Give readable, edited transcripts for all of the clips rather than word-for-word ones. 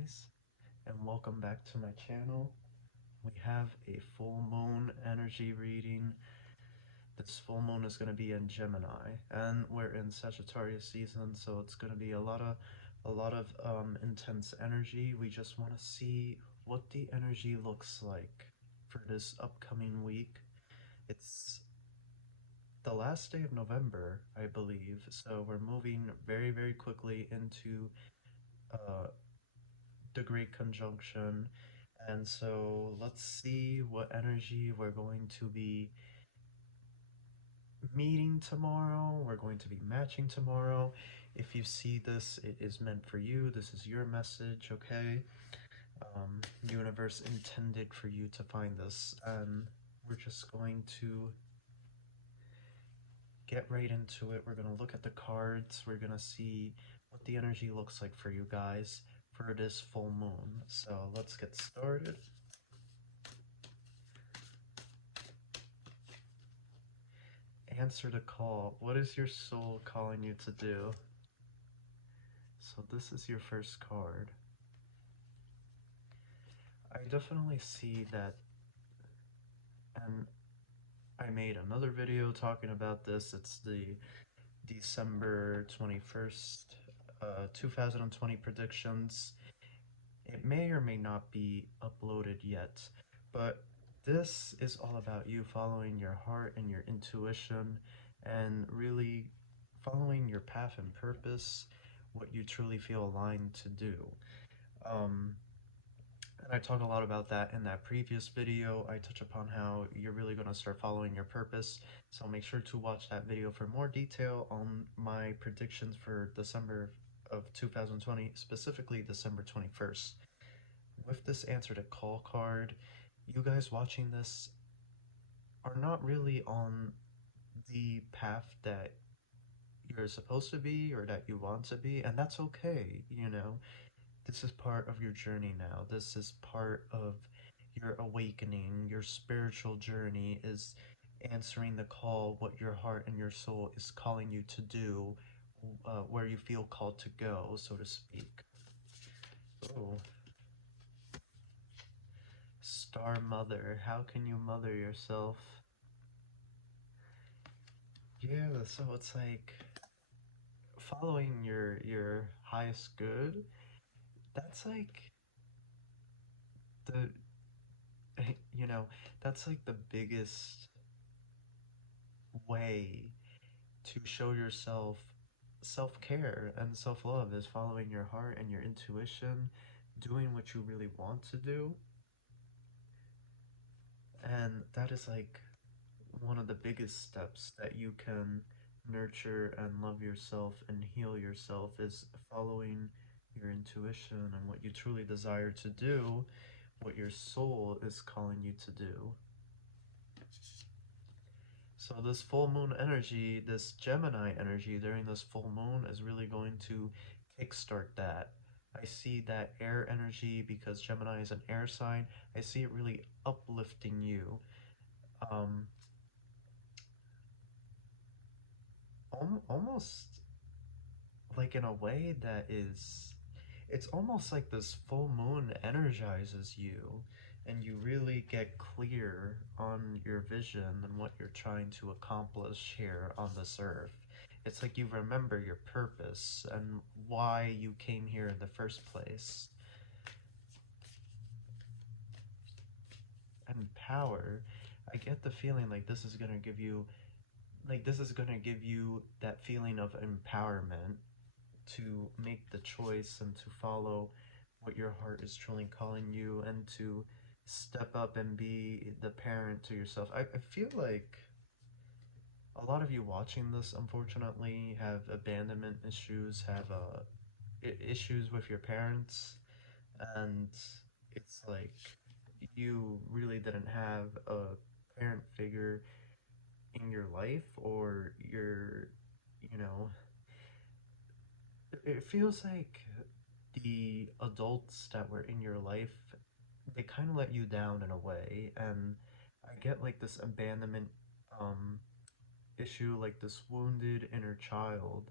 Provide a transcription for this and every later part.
guys, and welcome back to my channel. We have a full moon energy reading. This full moon is going to be in Gemini, and we're in Sagittarius season, so it's going to be a lot of intense energy. We just want to see what the energy looks like for this upcoming week. It's the last day of November, I believe, so we're moving very, very quickly into uh, the Great Conjunction. And so let's see what energy we're going to be meeting tomorrow. We're going to be matching tomorrow. If you see this, it is meant for you. This is your message, okay? Universe intended for you to find this. And we're just going to get right into it. We're going to look at the cards. We're going to see what the energy looks like for you guys for this full moon. So let's get started. Answer the call. What is your soul calling you to do? So this is your first card. I definitely see that, and I made another video talking about this. It's the December 21st, 2020 predictions. It may or may not be uploaded yet, but this is all about you following your heart and your intuition and really following your path and purpose, what you truly feel aligned to do. And I talk a lot about that in that previous video. I touch upon how you're really going to start following your purpose. So make sure to watch that video for more detail on my predictions for December of 2020, specifically December 21st. With this answer to call card, you guys watching this are not really on the path that you're supposed to be or that you want to be, and that's okay, you know. This is part of your journey now. This is part of your awakening. Your spiritual journey is answering the call, what your heart and your soul is calling you to do, where you feel called to go, so to speak. Oh. Star Mother, how can you mother yourself? Yeah, so it's like following your highest good. That's like the you know, that's like the biggest way to show yourself self-care and self-love is following your heart and your intuition, doing what you really want to do. And that is like one of the biggest steps that you can nurture and love yourself and heal yourself is following your intuition and what you truly desire to do, what your soul is calling you to do. So this full moon energy, this Gemini energy during this full moon is really going to kickstart that. I see that air energy because Gemini is an air sign. I see it really uplifting you. Um, almost like in a way that is, it's almost like this full moon energizes you and you really get clear on your vision and what you're trying to accomplish here on this earth. It's like you remember your purpose and why you came here in the first place. And power, I get the feeling like this is going to give you, that feeling of empowerment to make the choice and to follow what your heart is truly calling you and to step up and be the parent to yourself. I feel like a lot of you watching this, unfortunately, have abandonment issues, have issues with your parents, and it's like you really didn't have a parent figure in your life or you know, it feels like the adults that were in your life, they kind of let you down in a way, and I get like this abandonment um issue, like this wounded inner child,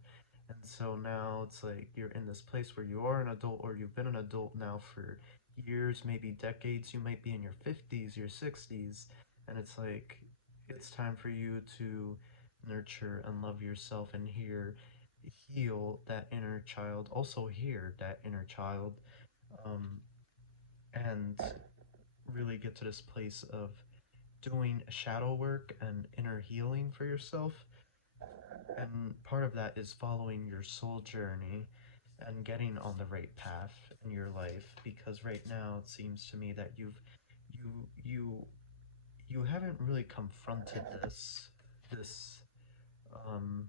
And so now it's like you're in this place where you are an adult, or you've been an adult now for years, maybe decades. You might be in your 50s, your 60s, and it's like it's time for you to nurture and love yourself and heal that inner child, also hear that inner child, um, and really get to this place of doing shadow work and inner healing for yourself. And part of that is following your soul journey and getting on the right path in your life, because right now it seems to me that you you you haven't really confronted this um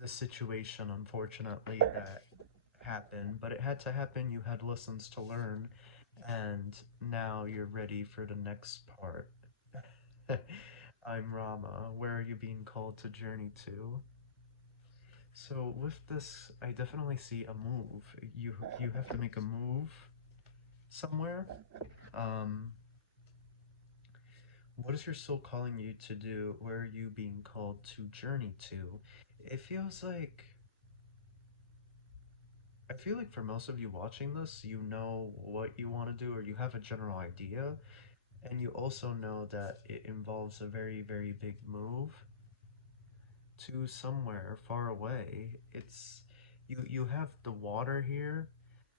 this situation, unfortunately, that happened, but it had to happen. You had lessons to learn, and now you're ready for the next part. I'm Rama. Where are you being called to journey to? So with this, I definitely see a move. You have to make a move somewhere. Um, what is your soul calling you to do? Where are you being called to journey to? It feels like I feel like for most of you watching this, you know what you want to do, or you have a general idea, and you also know that it involves a very, very big move to somewhere far away. You have the water here,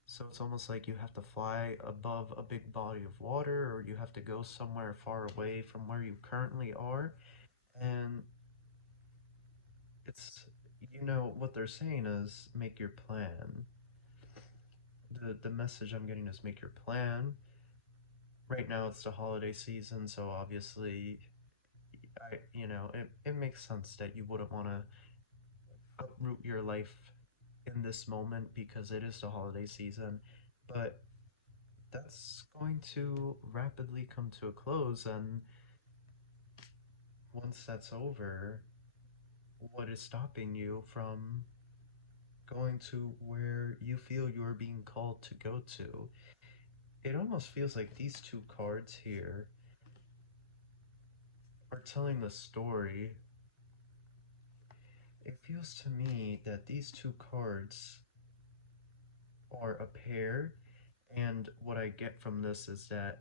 so it's almost like you have to fly above a big body of water, or you have to go somewhere far away from where you currently are. And it's, what they're saying is make your plan. The message I'm getting is make your plan. Right now it's the holiday season, so obviously it makes sense that you wouldn't want to uproot your life in this moment because it is the holiday season. But that's going to rapidly come to a close, and once that's over, what is stopping you from going to where you feel you're being called to go to? It almost feels like these two cards here are telling the story. It feels to me that these two cards are a pair, and what I get from this is that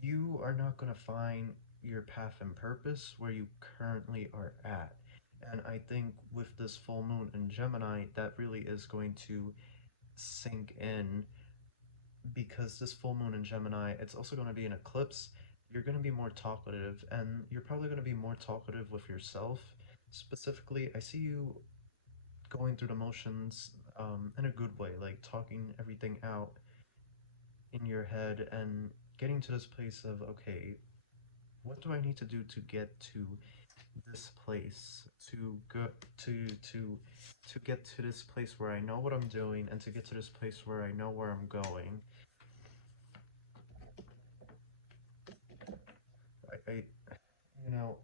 you are not going to find your path and purpose where you currently are at. And I think with this full moon in Gemini, that really is going to sink in, because this full moon in Gemini, it's also going to be an eclipse. You're going to be more talkative, and you're probably going to be more talkative with yourself. Specifically, I see you going through the motions in a good way, like talking everything out in your head and getting to this place of, okay, what do I need to do to get to this place, to go to get to this place where I know what I'm doing, and to get to this place where I know where I'm going. I you know,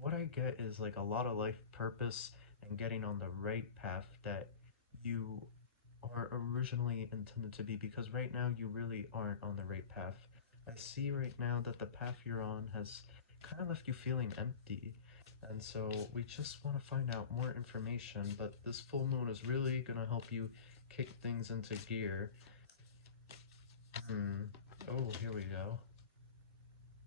what I get is like a lot of life purpose and getting on the right path that you are originally intended to be, because right now you really aren't on the right path. I see right now that the path you're on has kind of left you feeling empty. And so we just want to find out more information, but this full moon is really going to help you kick things into gear. Hmm. Oh, here we go.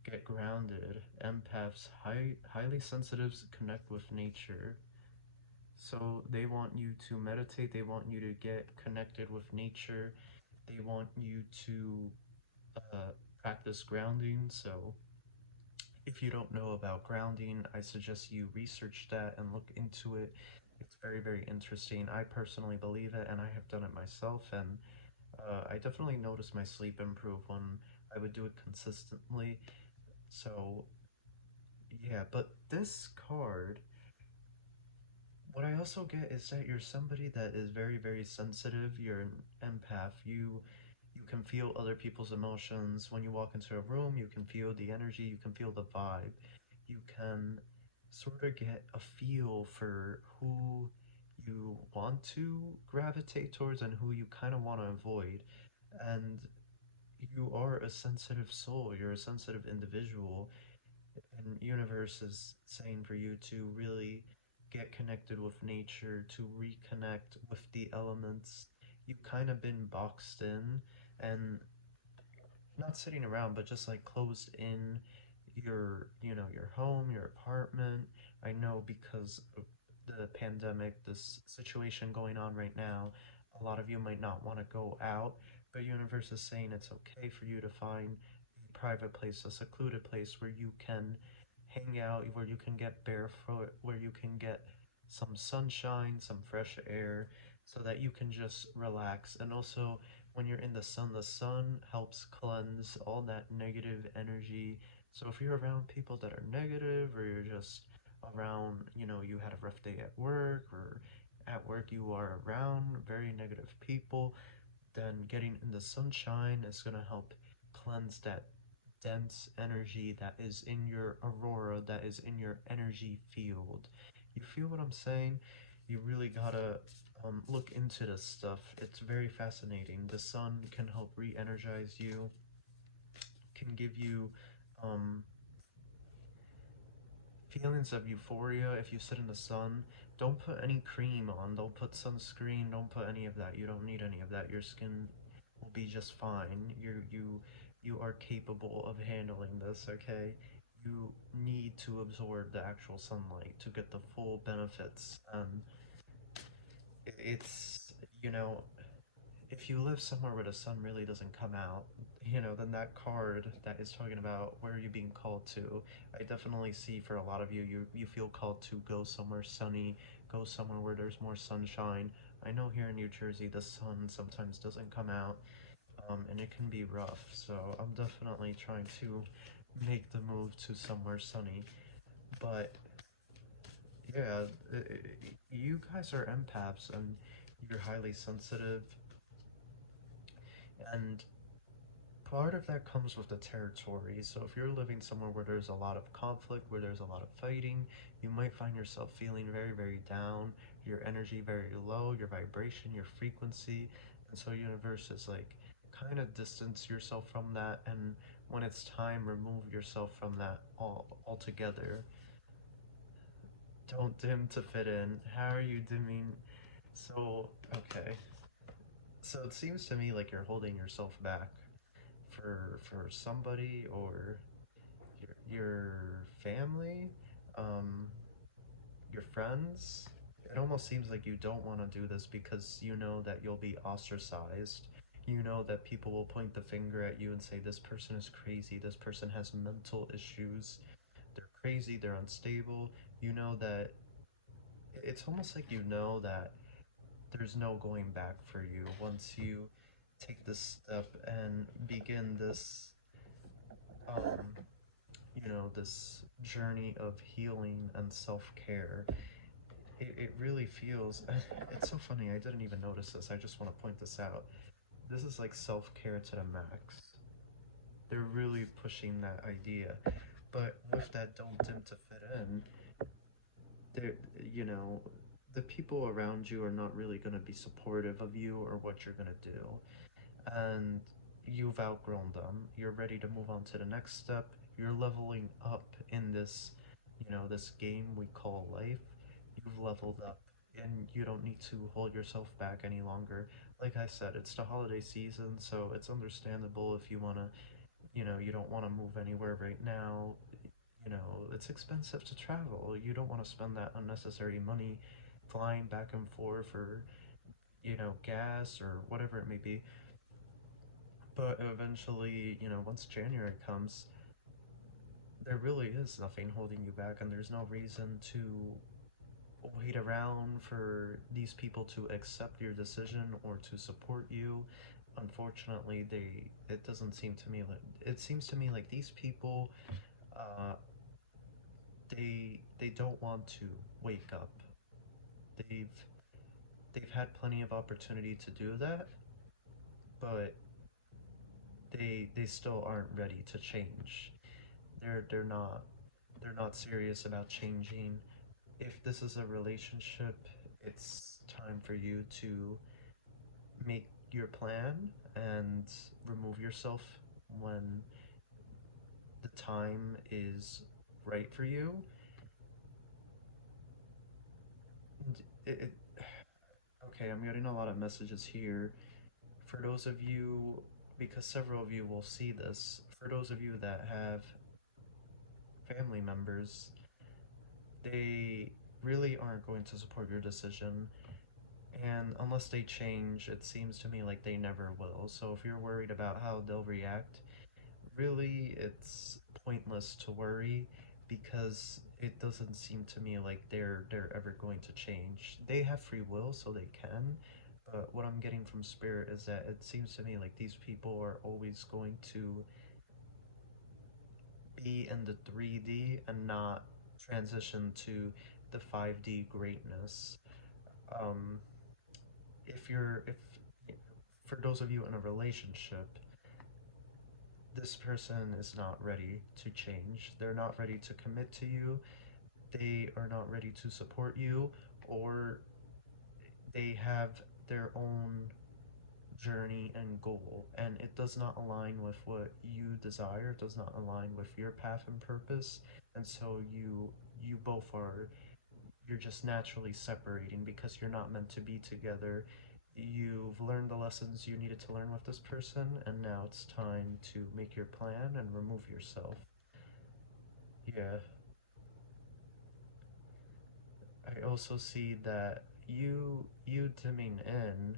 Get grounded. Empaths, highly sensitives connect with nature. So they want you to meditate, they want you to get connected with nature, they want you to uh, practice grounding. So if you don't know about grounding, I suggest you research that and look into it. It's very, very interesting. I personally believe it, and I have done it myself, and I definitely noticed my sleep improve when I would do it consistently. So yeah, but this card, what I also get is that you're somebody that is very, very sensitive. You're an empath. You can feel other people's emotions. When you walk into a room, you can feel the energy, you can feel the vibe. You can sort of get a feel for who you want to gravitate towards and who you kind of want to avoid. And you are a sensitive soul. You're a sensitive individual, and universe is saying for you to really get connected with nature, to reconnect with the elements. You kind of been boxed in and not sitting around, but just like closed in your home, your apartment. I know because of the pandemic, this situation going on right now, a lot of you might not want to go out, but universe is saying it's okay for you to find a private place, a secluded place where you can hang out, where you can get barefoot, where you can get some sunshine, some fresh air, so that you can just relax. And also, when you're in the sun helps cleanse all that negative energy. So if you're around people that are negative, or you're just around, you had a rough day at work, or at work you are around very negative people, then getting in the sunshine is going to help cleanse that dense energy that is in your aurora, that is in your energy field. You feel what I'm saying? You really gotta look into this stuff. It's very fascinating. The sun can help re energize you, can give you um, feelings of euphoria if you sit in the sun. Don't put any cream on, don't put sunscreen, don't put any of that. You don't need any of that. Your skin will be just fine. You are capable of handling this, okay? You need to absorb the actual sunlight to get the full benefits. It's, you know, if you live somewhere where the sun really doesn't come out, then that card that is talking about where are you being called to, I definitely see for a lot of you, you feel called to go somewhere sunny, go somewhere where there's more sunshine. I know here in New Jersey the sun sometimes doesn't come out, and it can be rough. So I'm definitely trying to make the move to somewhere sunny. But yeah, you guys are empaths and you're highly sensitive, and part of that comes with the territory. So if you're living somewhere where there's a lot of conflict, where there's a lot of fighting, you might find yourself feeling very, very down, your energy very low, your vibration, your frequency. And so universe is like kind of distance yourself from that, and when it's time, remove yourself from that altogether. Don't dim to fit in. How are you dimming? So, okay. So it seems to me like you're holding yourself back for somebody, or your family, um, your friends. It almost seems like you don't want to do this because you know that you'll be ostracized. You know that people will point the finger at you and say, this person is crazy, this person has mental issues, they're crazy, they're unstable. You know that it's almost like you know that there's no going back for you once you take this step and begin this um, this journey of healing and self-care. It really feels, it's so funny, I didn't even notice this, I just want to point this out. This is like self-care to the max. They're really pushing that idea. But with that don't dim to fit in, they're, you know, the people around you are not really going to be supportive of you or what you're going to do. And you've outgrown them. You're ready to move on to the next step. You're leveling up in this game we call life. You've leveled up and you don't need to hold yourself back any longer. Like I said, it's the holiday season, so it's understandable if you want to, you don't want to move anywhere right now. It's expensive to travel. You don't want to spend that unnecessary money flying back and forth for, gas or whatever it may be. But eventually, once January comes, there really is nothing holding you back, and there's no reason to wait around for these people to accept your decision or to support you. Unfortunately, it doesn't seem to me like it seems to me like these people, uh, they don't want to wake up. They've they've had plenty of opportunity to do that, but they still aren't ready to change. They're not serious about changing. If this is a relationship, it's time for you to make your plan and remove yourself when the time is right for you. it okay, I'm getting a lot of messages here. For those of you, because several of you will see this, for those of you that have family members, they really aren't going to support your decision. And unless they change, it seems to me like they never will. So if you're worried about how they'll react, really it's pointless to worry because it doesn't seem to me like they're ever going to change. They have free will, so they can. But what I'm getting from spirit is that it seems to me like these people are always going to be in the 3D and not transition to the 5D greatness. Um, if for those of you in a relationship, this person is not ready to change. They're not ready to commit to you. They are not ready to support you, or they have their own journey and goal, and it does not align with what you desire. It does not align with your path and purpose, and so you both are you're just naturally separating because you're not meant to be together. You've learned the lessons you needed to learn with this person, and now it's time to make your plan and remove yourself. Yeah, I also see that you dimming in,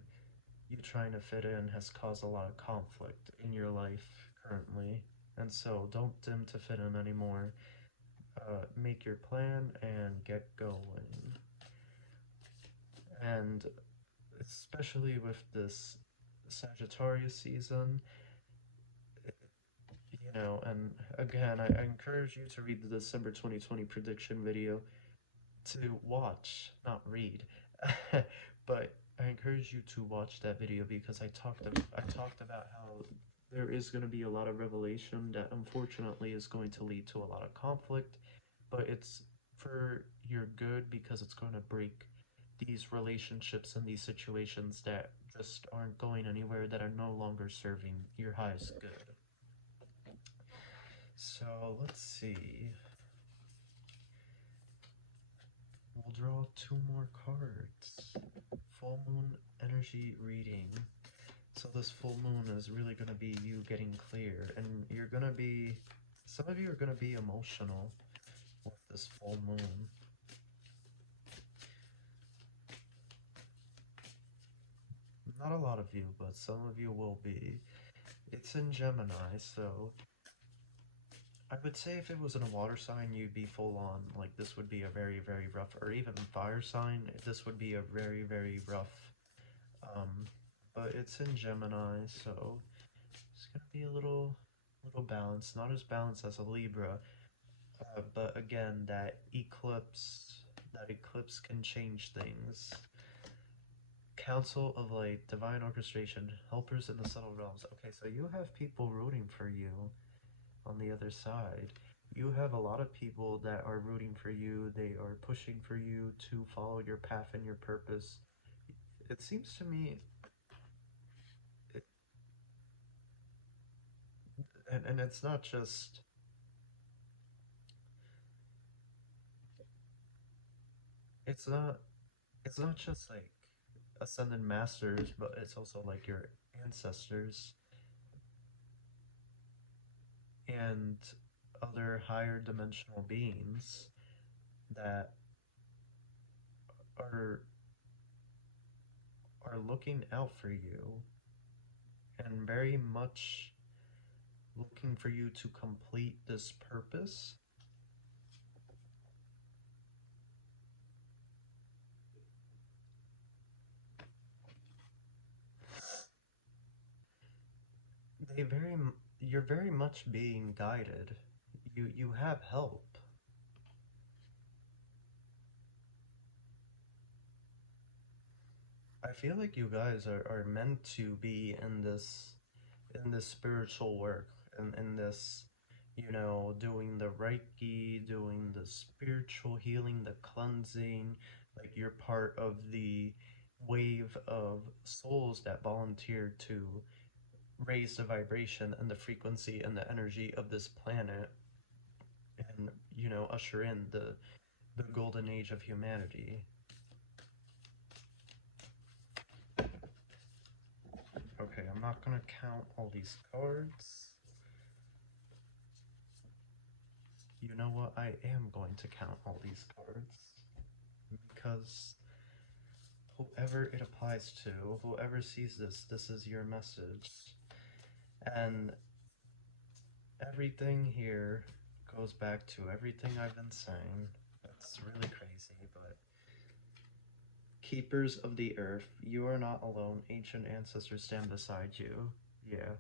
you trying to fit in has caused a lot of conflict in your life currently. And so don't dim to fit in anymore. Make your plan and get going. And especially with this Sagittarius season, and again, I encourage you to read the December 2020 prediction video to watch, not read. But I encourage you to watch that video because I talked about how there is going to be a lot of revelation that unfortunately is going to lead to a lot of conflict, but it's for your good because it's going to break these relationships and these situations that just aren't going anywhere, that are no longer serving your highest good. So let's see. We'll draw two more cards. Full moon energy reading. So this full moon is really going to be you getting clear, and some of you are going to be emotional with this full moon. Not a lot of you, but some of you will be. It's in Gemini, so I would say if it was in a water sign, you'd be full on. Like, this would be a very, very rough, or even fire sign, this would be a very, very rough. Um, but it's in Gemini, so it's gonna be a little balanced. Not as balanced as a Libra, but again, that eclipse can change things. Council of Light, Divine Orchestration, Helpers in the Subtle Realms. Okay, so you have people rooting for you on the other side. You have a lot of people that are rooting for you. They are pushing for you to follow your path and your purpose. It seems to me, it, and it's not just it's not it's not just like ascended masters, but it's also like your ancestors and other higher dimensional beings that are are looking out for you and very much looking for you to complete this purpose. They very you're very much being guided. You have help. I feel like you guys are meant to be in this spiritual work and in this, doing the Reiki, doing the spiritual healing, the cleansing. Like, you're part of the wave of souls that volunteer to raise the vibration and the frequency and the energy of this planet, and usher in the golden age of humanity. not gonna count all these cards. You know what? I am going to count all these cards because whoever it applies to, whoever sees this, this is your message. And everything here goes back to everything I've been saying. That's really crazy, but keepers of the earth, you are not alone. Ancient ancestors stand beside you. Yeah.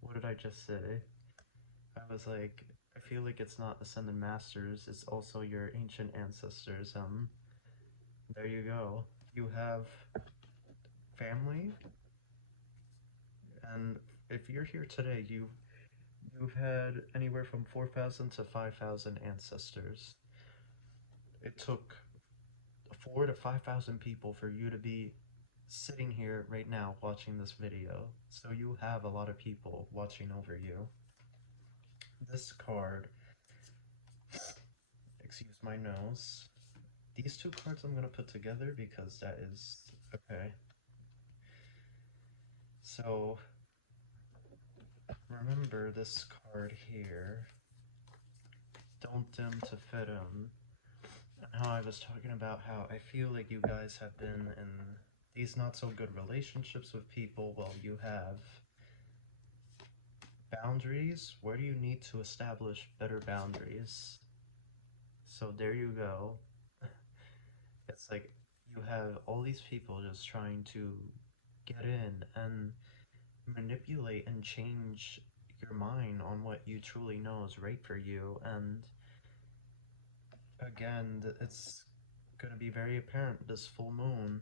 What did I just say? I was like, I feel like it's not ascended masters, it's also your ancient ancestors. There you go. You have family, and if you're here today, you've had anywhere from 4,000 to 5,000 ancestors. It took 4 to 5,000 people for you to be sitting here right now watching this video. So you have a lot of people watching over you. This card, excuse my nose. These two cards I'm gonna put together because that is okay. So remember this card here. Don't dim to fit 'em. How I was talking about how I feel like you guys have been in these not so good relationships with people. Well, you have boundaries. Where do you need to establish better boundaries? So there you go. It's like you have all these people just trying to get in and manipulate and change your mind on what you truly know is right for you. And again, it's going to be very apparent this full moon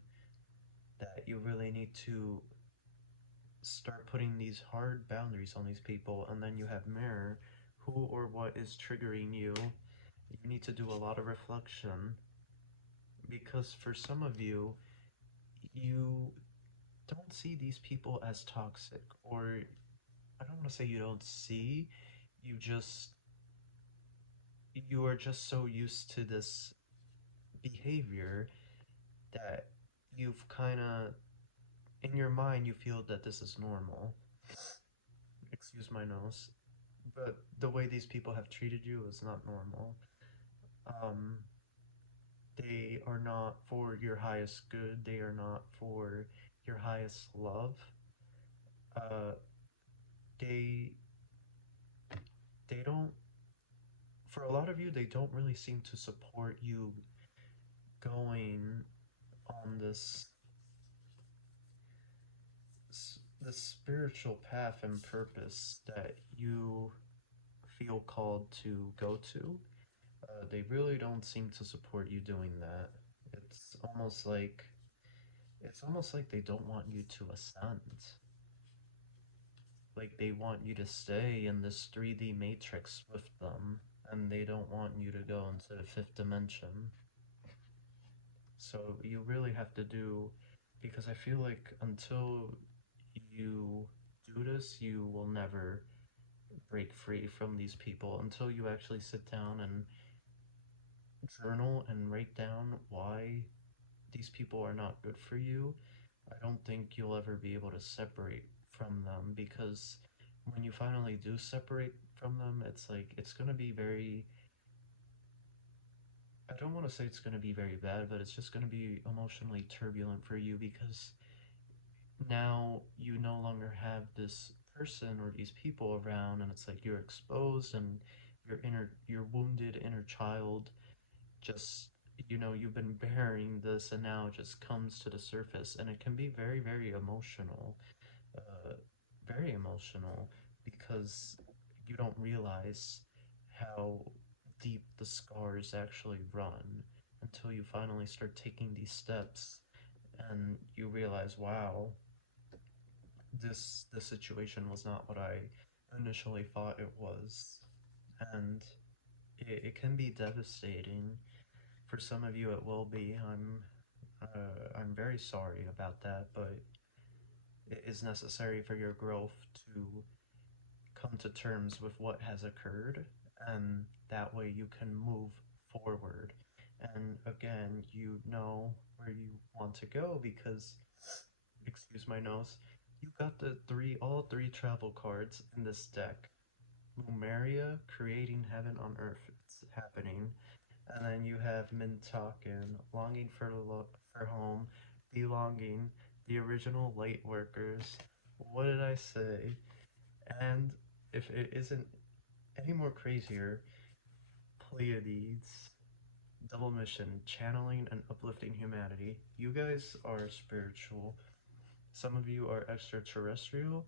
that you really need to start putting these hard boundaries on these people. And then you have mirror, who or what is triggering you. You need to do a lot of reflection because for some of you, you don't see these people as toxic, or I don't want to say you don't see, you just you are just so used to this behavior that you've kind of in your mind you feel that this is normal. Excuse my nose. But the way these people have treated you is not normal. Um they are not for your highest good. They are not for your highest love. Uh they they don't for a lot of you they don't really seem to support you going on this spiritual path and purpose that you feel called to go to. They really don't seem to support you doing that. It's almost like it's almost like they don't want you to ascend. Like they want you to stay in this 3D matrix with them, and they don't want you to go into the fifth dimension. So you really have to do, because I feel like until you do this, you will never break free from these people until you actually sit down and journal and write down why these people are not good for you. I don't think you'll ever be able to separate from them because when you finally do separate from them, it's like it's going to be very I don't want to say it's going to be very bad, but it's just going to be emotionally turbulent for you because now you no longer have this person or these people around, and it's like you're exposed and your wounded inner child just you've been bearing this and now it just comes to the surface, and it can be very very emotional, uh, very emotional, because you don't realize how deep the scars actually run until you finally start taking these steps and you realize, wow, this situation was not what I initially thought it was. And it can be devastating. For some of you it will be. I'm very sorry about that, but it is necessary for your growth to come to terms with what has occurred, and that way you can move forward. And again, you know where you want to go because, excuse my nose, You got all three travel cards in this deck. Lumeria, creating heaven on earth. It's happening. And then you have Mintaken, longing for home, belonging, the original light workers. What did I say? And if it isn't any more crazier, Pleiades, double mission, channeling and uplifting humanity. You guys are spiritual. Some of you are extraterrestrial.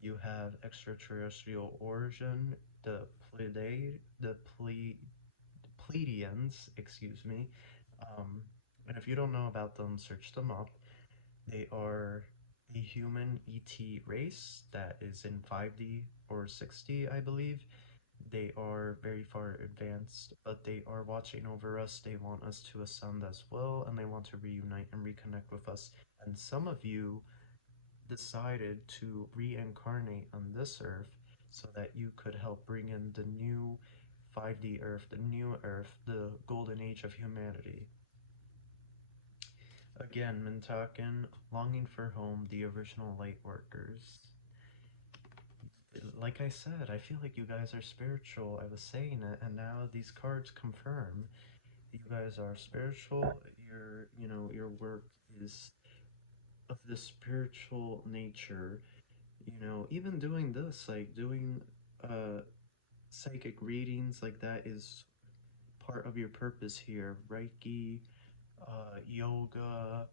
You have extraterrestrial origin. The Pleiadians, excuse me. Um, and if you don't know about them, search them up. They are a human ET race that is in 5D or 6D, I believe. They are very far advanced, but they are watching over us. They want us to ascend as well, and they want to reunite and reconnect with us. And some of you decided to reincarnate on this earth so that you could help bring in the new 5D Earth, the new Earth, the golden age of humanity. Again, Mintaken, longing for home, the original light workers. Like I said, I feel like you guys are spiritual. I was saying it, and now these cards confirm you guys are spiritual. Your work is of the spiritual nature. Even doing this, like doing uh psychic readings, like that is part of your purpose here. Reiki, yoga,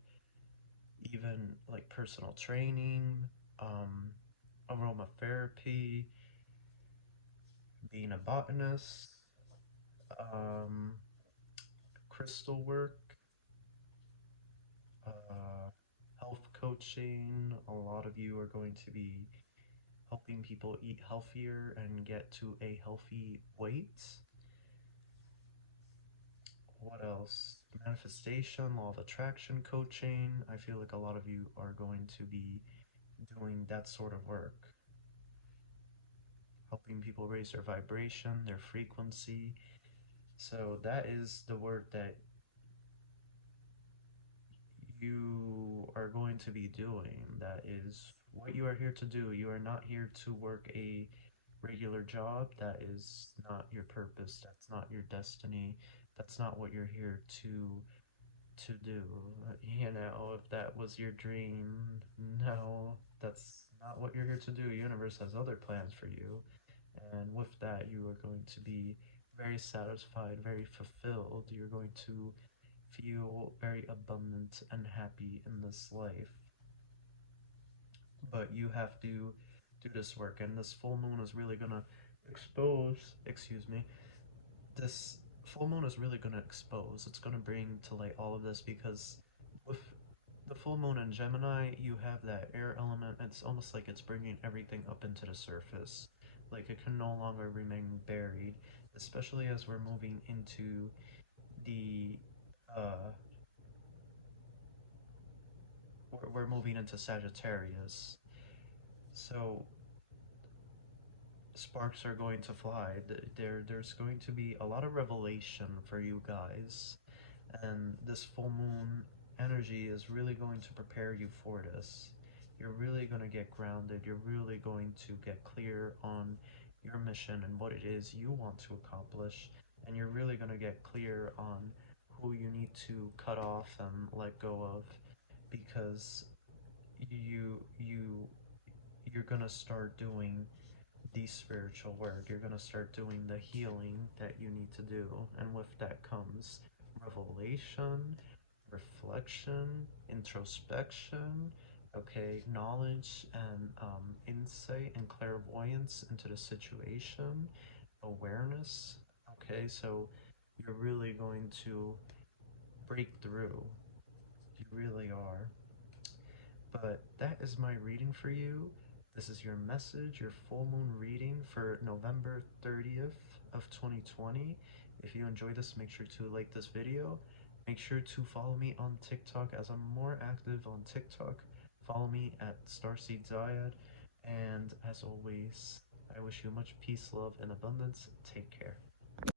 even like personal training, um, aromatherapy, being a botanist, um, crystal work, uh, health coaching. A lot of you are going to be helping people eat healthier and get to a healthy weight. What else? Manifestation, law of attraction coaching. I feel like a lot of you are going to be doing that sort of work, helping people raise their vibration, their frequency. So that is the work that you are going to be doing. That is what you are here to do. You are not here to work a regular job. That is not your purpose. That's not your destiny. That's not what you're here to do. If that was your dream, no, that's not what you're here to do. Universe has other plans for you. And with that, you are going to be very satisfied, very fulfilled. You're going to feel very abundant and happy in this life. But you have to do this work, and this full moon is really gonna expose, excuse me, this full moon is really gonna expose. It's gonna bring to light all of this because with the full moon in Gemini, you have that air element. It's almost like it's bringing everything up into the surface. Like it can no longer remain buried, especially as we're moving into the uh we're moving into Sagittarius. So sparks are going to fly. There's going to be a lot of revelation for you guys, and this full moon energy is really going to prepare you for this. You're really going to get grounded. You're really going to get clear on your mission and what it is you want to accomplish, and you're really going to get clear on who you need to cut off and let go of, because you're going to start doing the spiritual work. You're going to start doing the healing that you need to do. And with that comes revelation, reflection, introspection, okay, knowledge and insight and clairvoyance into the situation, awareness. Okay, so you're really going to break through. You really are. But that is my reading for you. This is your message, your full moon reading for November 30th of 2020. If you enjoyed this, make sure to like this video. Make sure to follow me on TikTok as I'm more active on TikTok. Follow me at Starseed Zayad. And as always, I wish you much peace, love, and abundance. Take care.